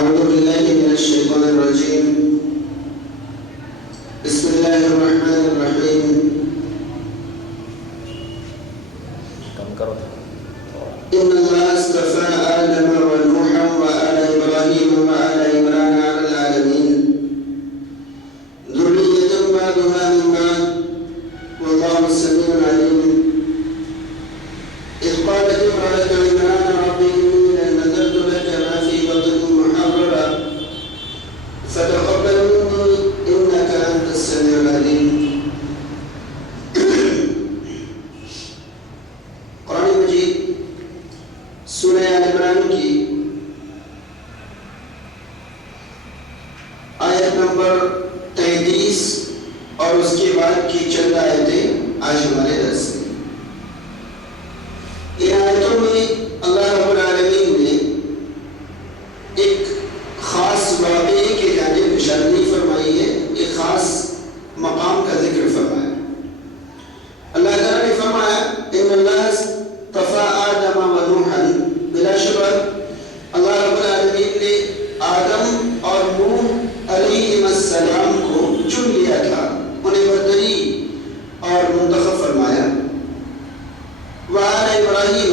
أعوذ بالله من الشيطان الرجيم. بسم الله الرحمن الرحيم. إن الله اصطفى آدم ونوحا وآل إبراهيم وآل عمران على العالمين ذرية بعضها من بعض والله السميع العليم. إذ قالت امرأة عمران رب إني نذرت لك ما في بطني محررا فتقبل مني إنك أنت السميع العليم. قرآن مجید سورہ آل عمران کی آیت نمبر 33 اور اس کے بعد کی چند آیتیں آج ہمارے درس میں. ان آیتوں میں اللہ رب العالمین نے ایک خاص واقعے کی جانب نشاندہی فرمائی ہے، ایک خاص مقام کا ذکر فرمایا. اللہ تعالیٰ نے فرمایا ان اللہ اصطفى آدم و نوحا، بلا شبہ اللہ رب العالمین نے آدم اور نوح علیہ السلام کو چن لیا تھا، انہیں برتری اور منتخب فرمایا. وآل ابراہیم،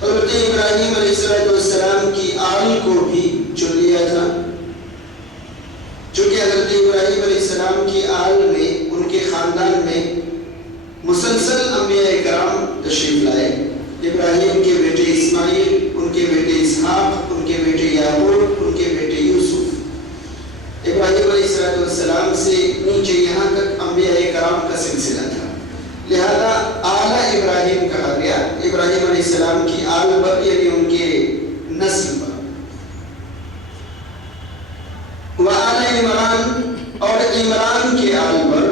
حضرت ابراہیم علیہ السلام کی آل کو بھی چن لیا تھا، چونکہ حضرت ابراہیم علیہ السلام کی آل میں، ان کے خاندان میں مسلسل انبیاء کرام تشریف لائے. ابراہیم کے بیٹے اسماعیل، ان کے بیٹے اسحاق، ان کے بیٹے یعقوب، ان کے بیٹے یوسف. ابراہیم علیہ السلام سے نیچے یہاں تک انبیاء کرام کا سلسلہ تھا، لہذا آل ابراہیم کہا گیا، ابراہیم علیہ السلام کی آل پر یعنی ان کے نسل پر. وآل عمران، اور عمران کے آل پر.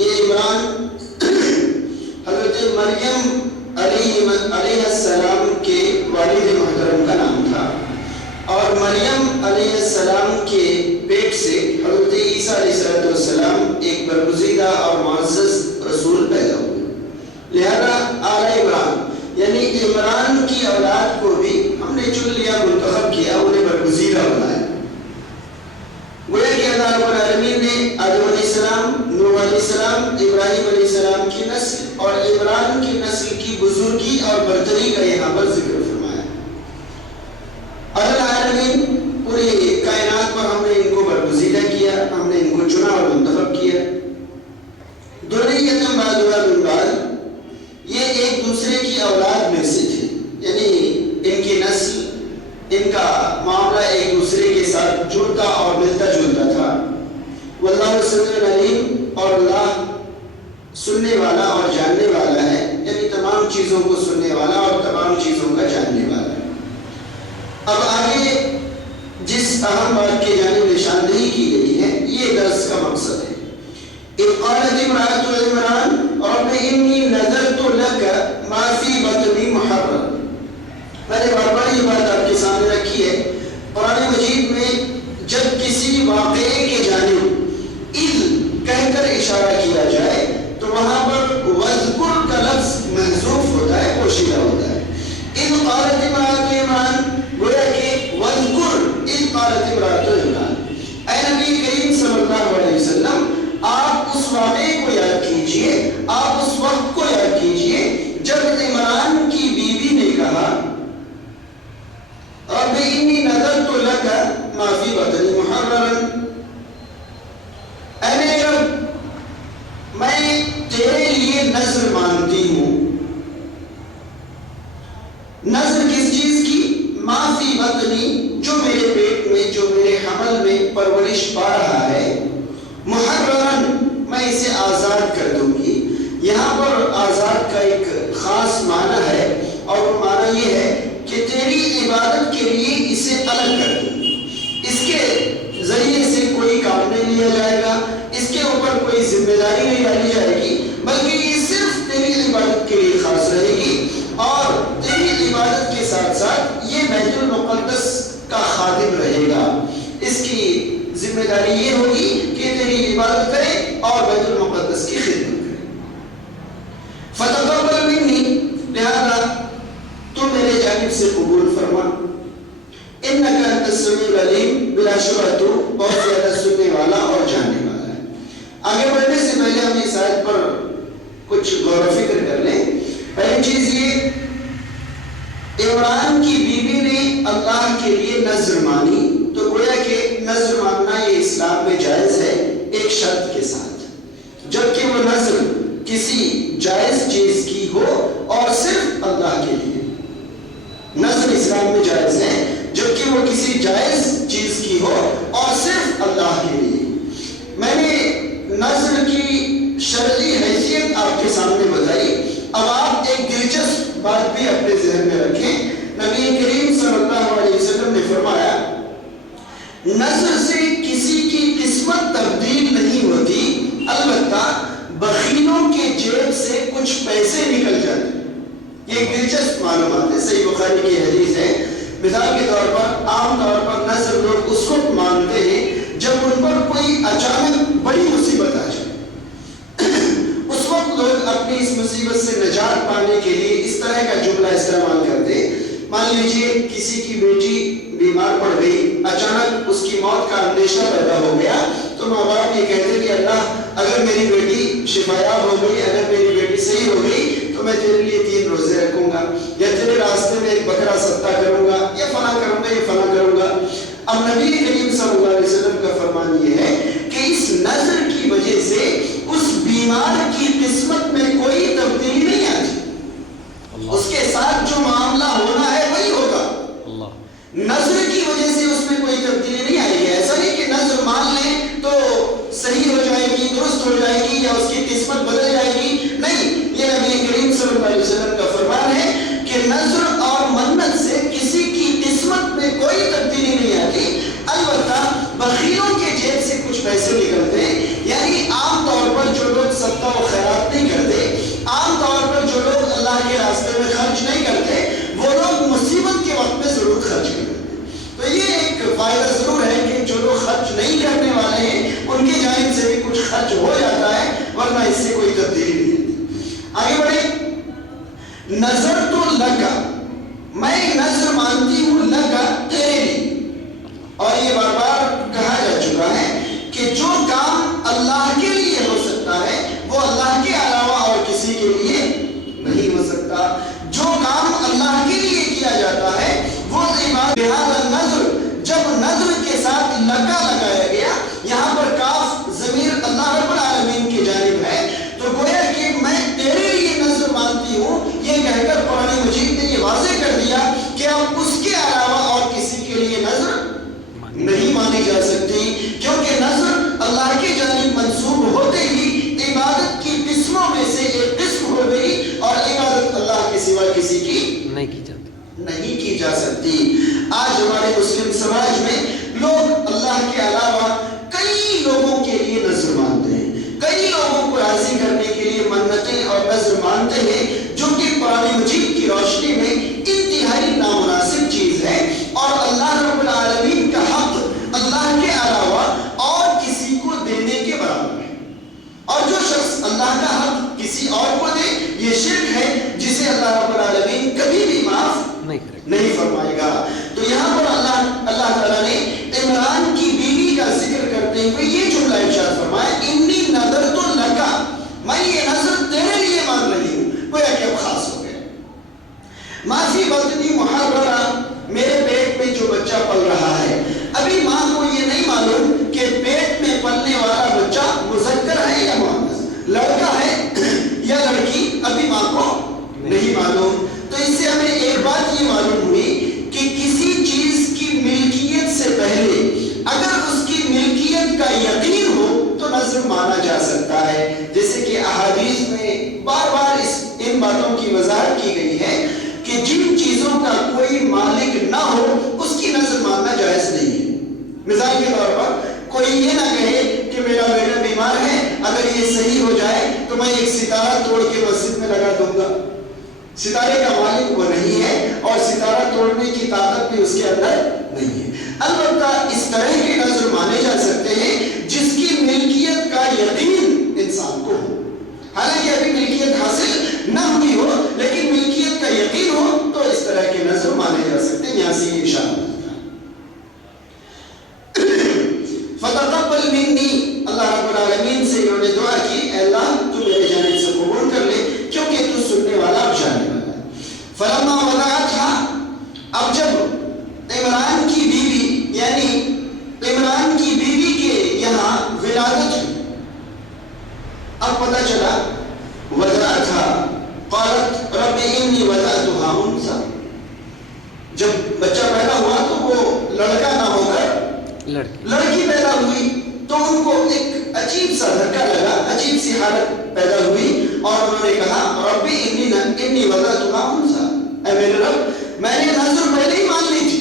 یہ عمران حضرت مریم علیہ السلام کے والد محترم کا نام تھا، اور مریم علیہ السلام کے پیٹ سے حضرت عیسیٰ علیہ السلام ایک برگزیدہ اور معزز رسول پیدا ہوئے. لہذا آل عمران یعنی عمران کی اولاد کو بھی ہم نے چن لیا، منتخب کیا، انہیں برگزیدہ بنایا. گویا کہ اللہ رب العالمین نے آدم علیہ السلام، نوح علیہ السلام، ابراہیم علیہ السلام کی نسل اور عمران کی نسل کی بزرگی اور برتری کا یہاں پر ذکر فرمایا. اللہ العالمین پوری کائنات پر ہم نے ان کو برگزیدہ کیا، ہم نے ان کو چنا اور منتخب کیا. ذریۃ بعضها من بعض، یہ ایک دوسرے کی اولاد میں سے تھے، یعنی ان کی نسل، ان کا معاملہ ایک دوسرے کے ساتھ جڑتا اور ملتا جلتا تھا. واللہ السمیع العلیم، اور اللہ سننے والا اور جاننے والا ہے، یعنی تمام چیزوں کو سننے والا اور تمام چیزوں کا جاننے والا ہے. اب آگے جس اہم بات کی جانب نشاندہی کی گئی ہے، یہ درس کا مقصد ہے. اذ قالت امرأة عمران رب انی نذرت لک ما فی بطنی محررا. میں نے بار بار یہ بات آپ کے سامنے رکھی ہے. قرآن مجید میں جب کسی واقعے کے جانب اذ کہہ کر اشارہ کیا جائے تو وہاں پر وذکر کا لفظ محذوف ہوتا ہے، پوشیدہ ہوتا ہے. اذ قالت امرأة عمران، گویا کہ وذکر اذ قالت امرأة عمران. اے نبی کریم صلی اللہ علیہ وسلم، آپ اس واقعے کو یاد کیجئے، آپ اس وقت کو یاد کیجئے جب عمران کی بیوی نے کہا رب انی نذرت لک ما فی بطنی محررا، اے میرے رب میں تیرے لیے نذر مانتی ہوں. نذر کس چیز کی؟ ما فی بطنی، جو میرے پیٹ میں، جو میرے حمل میں پرورش پا رہا ہے، محررا میں اسے آزاد کر دوں گی. یہاں پر آزاد کا ایک خاص معنی ہے، اور وہ معنی یہ ہے کہ تیری عبادت کے لیے اسے الگ کر دوں. اس کے ذریعے سے کوئی کام نہیں لیا جائے گا، اس کے اوپر کوئی ذمہ داری نہیں ڈالی جائے گی، بلکہ یہ صرف تیری عبادت کے لیے خاص رہے گی. اور تیری عبادت کے ساتھ ساتھ یہ بیت المقدس کا خادم رہے گا. اس کی ذمہ داری یہ ہوگی کہ تیری عبادت کرے اور بیت المقدس کی خدمت کرے. فتقبل منی، لہذا تو میرے جانب سے قبول فرما. انک انت السمیع العلیم، بلا شبہ تو بہت زیادہ سننے والا اور جاننے والا ہے۔ آگے بڑھنے سے پہلے ہم اس آیت پر کچھ غور و فکر کر لیں۔ پہلی چیز یہ، عمران کی بیوی نے اللہ کے لیے نذر مانی، تو گویا کہ نذر ماننا یہ اسلام میں جائز ہے، ایک شرط کے ساتھ، جبکہ وہ نذر کسی جائز چیز کی ہو اور صرف اللہ کے لیے۔ نذر اسلام میں جائز ہے جبکہ وہ کسی جائز چیز کی ہو اور صرف اللہ کے لیے۔ میں نے نذر کی شرعی حیثیت آپ کے سامنے بتائی، اب آپ ایک دلچسپ بات بھی اپنے ذہن میں رکھیں۔ نبی کریم صلی اللہ علیہ وسلم نے فرمایا، نذر سے کسی کی قسمت تبدیل نہیں ہوتی، البتہ بخیلوں کے جیب سے کچھ پیسے نکل جاتے۔ یہ ایک دلچسپ معلومات ہے، صحیح بخاری کی حدیث ہے۔ مثال کے طور پر عام طور پر نذر لوگ اس وقت مانتے ہیں جب ان پر کوئی اچانک بڑی مصیبت آ جائے، اس وقت لوگ اپنی اس مصیبت سے نجات پانے کے لیے اس طرح کا جملہ استعمال کرتے۔ مان لیجیے کسی کی بیٹی بیمار پڑ گئی، اچانک اس کی موت کا اندیشہ پیدا ہو گیا، تو ماں باپ یہ کہتے کہ اللہ اگر میری بیٹی شفایاب ہو گئی، اگر میری بیٹی صحیح ہو گئی تو میں تیرے لیے 3 روزے رکھوں گا، یا تیرے راستے میں ایک بکرا صدقہ کروں گا، یا فلاں کروں گا، یہ فلاں کروں گا۔ اب نبی کریم صلی اللہ علیہ وسلم کا فرمان یہ ہے کہ اس نذر کی وجہ سے اس بیمار کی قسمت میں کوئی تبدیلی نہیں آتی، اس کے ساتھ جو معاملہ ہونا ہے وہی ہوگا۔ نذر کی وجہ سے اس میں کوئی تبدیلی نہیں آئے گی۔ ایسا نہیں کہ نذر مان لیں تو صحیح ہو جائے گی، درست ہو جائے گی، یا اس کی قسمت بدل جائے گی، نہیں۔ یہ نبی کریم صلی اللہ علیہ وسلم کا فرمان ہے کہ نذر اور منت سے کسی کی قسمت میں کوئی تبدیلی نہیں آتی، البتہ بخیلوں کے جیب سے کچھ پیسے نکلتے ہیں۔ یعنی عام طور پر جو لوگ صدقہ و خیرات نہیں کرتے، عام طور پر جو لوگ اللہ کے راستے میں خرچ نہیں کرتے، وہ لوگ مصیبت کے وقت میں ضرور خرچ کرتے۔ تو یہ ایک فائدہ ضرور ہے کہ جو لوگ خرچ نہیں کرنے والے ہیں ان کی جانب سے بھی کچھ خرچ ہو جاتا ہے، ورنہ اس سے کوئی تبدیلی نہیں ہوتی۔ آگے بڑھیں۔ نظر تو لگا، میں نظر مانتی ہوں لگا تیرے لیے، اور یہ بار بار کہا جا چکا ہے کہ جو کام اللہ کے لیے ہو سکتا ہے وہ اللہ کے علاوہ اور کسی کے لیے نہیں ہو سکتا۔ جو کام اللہ کے لیے کیا جاتا ہے وہ عبادت۔ لہذا نذر، جب نذر کے ساتھ لگا لگایا گیا، یہاں پر کاف ضمیر اللہ رب العالمین کی جانب ہے، تو گویا کہ میں تیرے لیے نذر مانتی ہوں، یہ کہہ کر قرآن مجید نے یہ واضح کر دیا کہ اب اس کے علاوہ اور کسی کے لیے نذر نہیں مانی جا سکتی، کیونکہ نذر اللہ کی جانب منسوب ہوتے ہی عبادت کی قسموں میں سے ایک قسم ہو گئی، اور عبادت اللہ کے سوا کسی کی نہیں کی جا سکتی۔ آج ہمارے مسلم سماج میں لوگ اللہ کے علاوہ کئی لوگوں کے لیے نذر مانتے ہیں، کئی لوگوں کو راضی کرنے کے لیے منتیں اور نذر مانتے ہیں، جو کہ قرآن مجید کی روشنی میں انتہائی نامناسب چیز ہے، اور اللہ رب العالمین کا حق اللہ کے علاوہ اور کسی کو دینے کے برابر ہے، اور جو شخص اللہ کا حق کسی اور کو دے یہ شرک ہے، جسے اللہ رب العالمین کبھی بھی معاف نہیں فرمائے گا۔ تو یہاں پر اللہ تعالیٰ نے عمران کی بیوی کا ذکر کرتے ہوئے یہ جملہ ارشاد فرمایا، انی نذرت لک، میں یہ نذر تیرے لیے مان رہی ہوں، گویا کہ اب خاص ہو گیا۔ ما فی بطنی محررہ، میرے پیٹ میں جو بچہ پل رہا ہے، ابھی ماں کو یہ نہیں معلوم کہ پیٹ میں پلنے والا بچہ مذکر ہے یا مؤنث، لڑکا ہے یا لڑکی، ابھی ماں کو نہیں معلوم۔ تو اس سے ہمیں ایک بات یہ معلوم ہوئی کہ کسی چیز کی ملکیت سے پہلے اگر اس کی ملکیت کا یقین ہو تو نذر مانا جا سکتا ہے، جیسے کہ احادیث میں بار بار ان باتوں کی وضاحت کی گئی ہے کہ جن چیزوں کا کوئی مالک نہ ہو اس کی نذر ماننا جائز نہیں ہے۔ مثال کے طور پر کوئی یہ نہ کہے کہ میرا بیٹا بیمار ہے، اگر یہ صحیح ہو جائے تو میں ایک ستارہ توڑ کے مسجد میں لگا دوں گا۔ ستارے کا مالک وہ نہیں ہے، اور ستارہ توڑنے کی طاقت بھی اس کے اندر نہیں ہے۔ البتہ اس طرح کے نذر مانے جا سکتے ہیں جس کی ملکیت کا یقین انسان کو ہو، حالانکہ ابھی ملکیت حاصل نہ ہوئی ہو لیکن ملکیت کا یقین ہو، تو اس طرح کے نذر مانے جا سکتے ہیں۔ یہاں سے یہ اشارہ ہوتا ہے۔ لڑکی پیدا ہوئی تو ان کو ایک عجیب سا دھکا لگا، عجیب سی حالت پیدا ہوئی اور انہوں نے کہا ربی انی وضعتها انثى، اے میرے رب میں نے نظر پہلے ہی مان لی تھی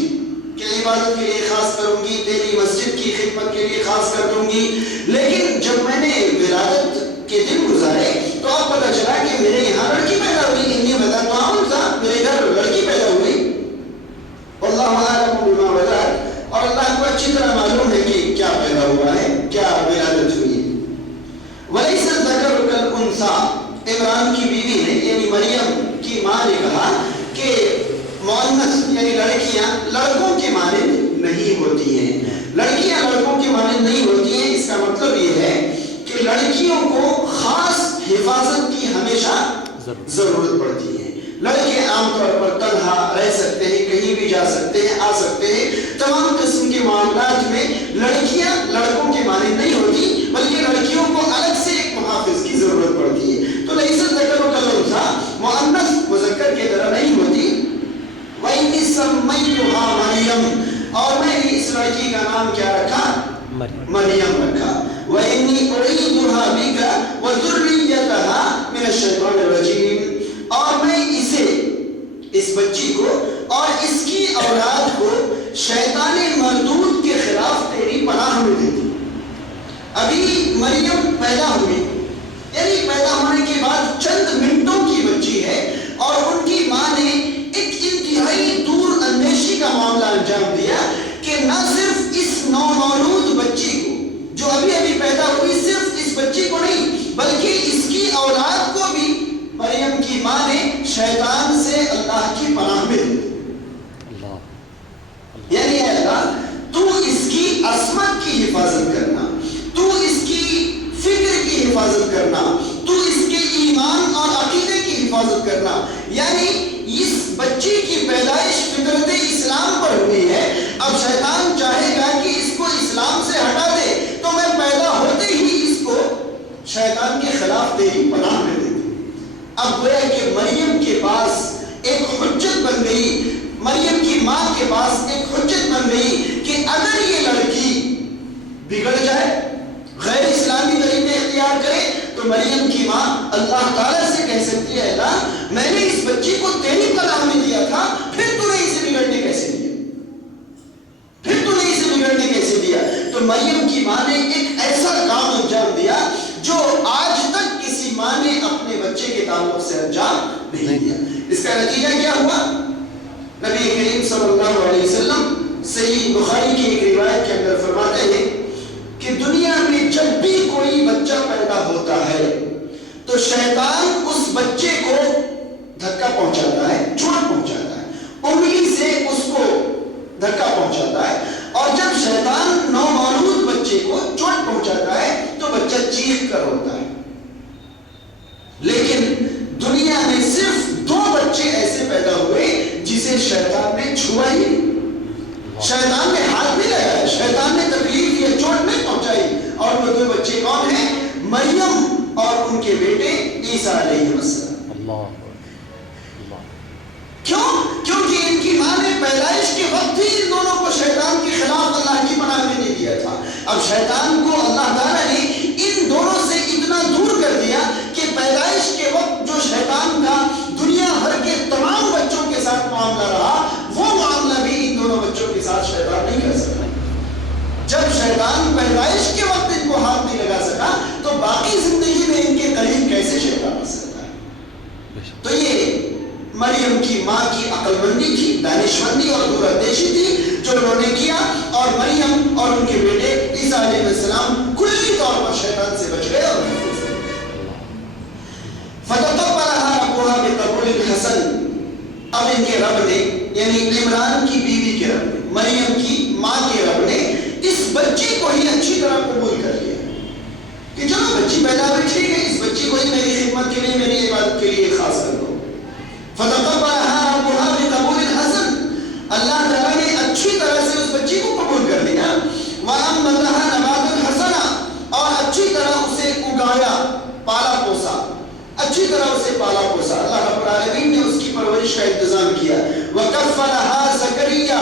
کہ عبادت کے لیے خاص کروں گی، تیری مسجد کی خدمت کے لیے خاص کر دوں گی، لیکن جب میں نے ولادت کے دن گزارے تو اب پتہ چلا کہ میرے یہاں لڑکی پیدا ہوئی، انی وضعتها انثى، میرے گھر لڑکی پیدا ہوئی، واللہ اعلم بما وضعت، اور اللہ کو اچھی طرح معلوم ہے کہ کیا پیدا ہوا ہے، کیا ولادت ہوئی ہے۔ وَلَيْسَ الذَّكَرُ كَالْأُنثَىٰ، عمران کی بیوی نے یعنی مریم کی ماں نے کہا کہ مؤنث یعنی لڑکیاں لڑکوں کے مانند نہیں ہوتی ہیں، لڑکیاں لڑکوں کے مانند نہیں ہوتی ہیں۔ اس کا مطلب یہ ہے کہ لڑکیوں کو خاص حفاظت کی ہمیشہ ضرورت پڑتی ہے۔ لڑکے عام طور پر تنہا رہ سکتے ہیں، کہیں بھی جا سکتے ہیں، آ سکتے ہیں، تمام قسم کے معاملات میں لڑکیاں لڑکوں کے مانند نہیں ہوتی، بلکہ لڑکیوں کو الگ سے ایک محافظ کی ضرورت پڑتی ہے۔ تو لیس الذکر کالانثیٰ مؤنث مذکر کی طرح نہیں ہوتی۔ وَإِنِّي سَمَّيْتُهَا مَرْيَمَ، اور میں نے اس لڑکی کا نام کیا رکھا؟ مریم رکھا۔ وَإِنِّي أُعِيذُهَا بِكَ وَذُرِّيَّتَهَا مِنَ الشَّيْطَانِ الرَّجِيمِ، اور میں اسے، اس بچی کو اور اس کی اولاد کو شیطان مردود کے خلاف تیری پناہ میں دیتی۔ ابھی مریم پیدا ہوئی، یعنی پیدا ہونے کے بعد چند منٹوں کی بچی ہے، اور ان کی ماں نے ایک انتہائی دور اندیشی کا معاملہ انجام دیا کہ نہ صرف اس نومولود بچی کو جو ابھی ابھی پیدا ہوئی، صرف اس بچی کو نہیں بلکہ اس کی اولاد کو بھی مریم کی ماں نے شیطان سے اللہ کی پناہ میں دی۔ یعنی اے اللہ تو اس کی عصمت کی حفاظت کرنا، تو اس کی فکر کی حفاظت کرنا، تو اس کے ایمان اور عقیدے کی حفاظت کرنا۔ یعنی اس بچی کی پیدائش فطرت اسلام پر ہوئی ہے، اب شیطان چاہے گا کہ اس کو اسلام سے ہٹا دے تو میں پیدا ہوتے ہی اس کو شیطان کے خلاف تیری پناہ میں دے دوں۔ اب گویا کہ مریم کے پاس ایک حجت بن گئی، مریم کی ماں کے پاس ایک حجت بن گئی کہ اگر یہ لڑکی بگڑ جائے، غیر اسلامی طریقے اختیار کرے، تو مریم کی ماں اللہ تعالیٰ سے کہہ سکتی ہے اللہ میں نے اس بچی کو تیری پناہ میں دیا تھا، پھر تو نے اسے بگڑنے کیسے دیا، پھر تو نے اسے بگڑنے کیسے دیا۔ تو مریم کی ماں نے ایک ایسا کام انجام دیا جو آج تک کسی ماں نے اپنے بچے کے تعلق سے انجام نہیں دیا۔ اس کا نتیجہ کیا ہوا؟ نبی کریم صلی اللہ علیہ وسلم صحیح بخاری کی ایک روایت کے اندر فرماتے ہیں کہ دنیا میں جب بھی کوئی بچہ پیدا ہوتا ہے تو شیطان اس بچے کو دھکا پہنچاتا ہے، چوٹ پہنچاتا ہے، انگلی سے اس کو دھکا پہنچاتا ہے، اور جب شیطان نومولود بچے کو چوٹ پہنچاتا ہے تو بچہ چیخ کر روتا ہے۔ لیکن دنیا میں صرف 2 بچے ایسے پیدا ہوئے جسے شیطان نے چھوا ہی نہیں، شیطان نے ہاتھ نہیں لگایا، شیطان نے تکلیف یا چوٹ نہیں پہنچائی، اور وہ 2 بچے کون ہیں؟ مریم اور ان کے بیٹے عیسیٰ علیہ السلام۔ کیوں؟ کیونکہ ان کی ماں نے پیدائش کے وقت ہی ان دونوں کو شیطان کے خلاف اللہ کی پناہ میں دے دیا تھا۔ اب شیطان کو اللہ تعالیٰ نے ان دونوں سے اتنا دور کر دیا کہ پیدائش کے وقت جو شیطان کا دنیا بھر کے تمام بچوں کے ساتھ معاملہ رہا، وہ معاملہ بھی ان دونوں بچوں کے ساتھ شیطان نہیں کر سکا۔ جب شیطان پیدائش کے وقت ان کو ہاتھ نہیں لگا سکا تو باقی زندگی میں ان کے قریب کیسے شیطان آ سکتا ہے؟ تو یہ مریم کی ماں کی عقل مندی تھی، دانشمندی اور دور اندیشی تھی جو انہوں نے کیا، اور مریم اور ان کے بیٹے عیسیٰ علیہ السلام کلی طور پر شیطان سے بچ گئے اور محفوظ ہوئے۔ فتقبلها ربها بقبول حسن، اب ان کے رب نے یعنی عمران کی بیوی کے رب نے، مریم کی ماں کے رب نے اس بچی کو ہی اچھی طرح قبول کر لیا کہ چلو بچی پیدا ہوئی، ٹھیک ہے، اس بچی کو ہی میری خدمت کے لیے، میری عبادت کے لیے خاص کر دو۔ فتقبلها ربها بقبول حسن، اللہ تعالیٰ نے اچھی طرح سے اس بچی کو قبول کر لیا۔ وَأَنبَتَهَا نَبَاتًا حَسَنًا، اور اچھی طرح اسے اگایا، پالا پوسا، اچھی طرح اسے پالا پوسا، اللہ رب العالمین نے اس کی پرورش کا انتظام کیا۔ وَكَفَّلَهَا زَكَرِيَّا،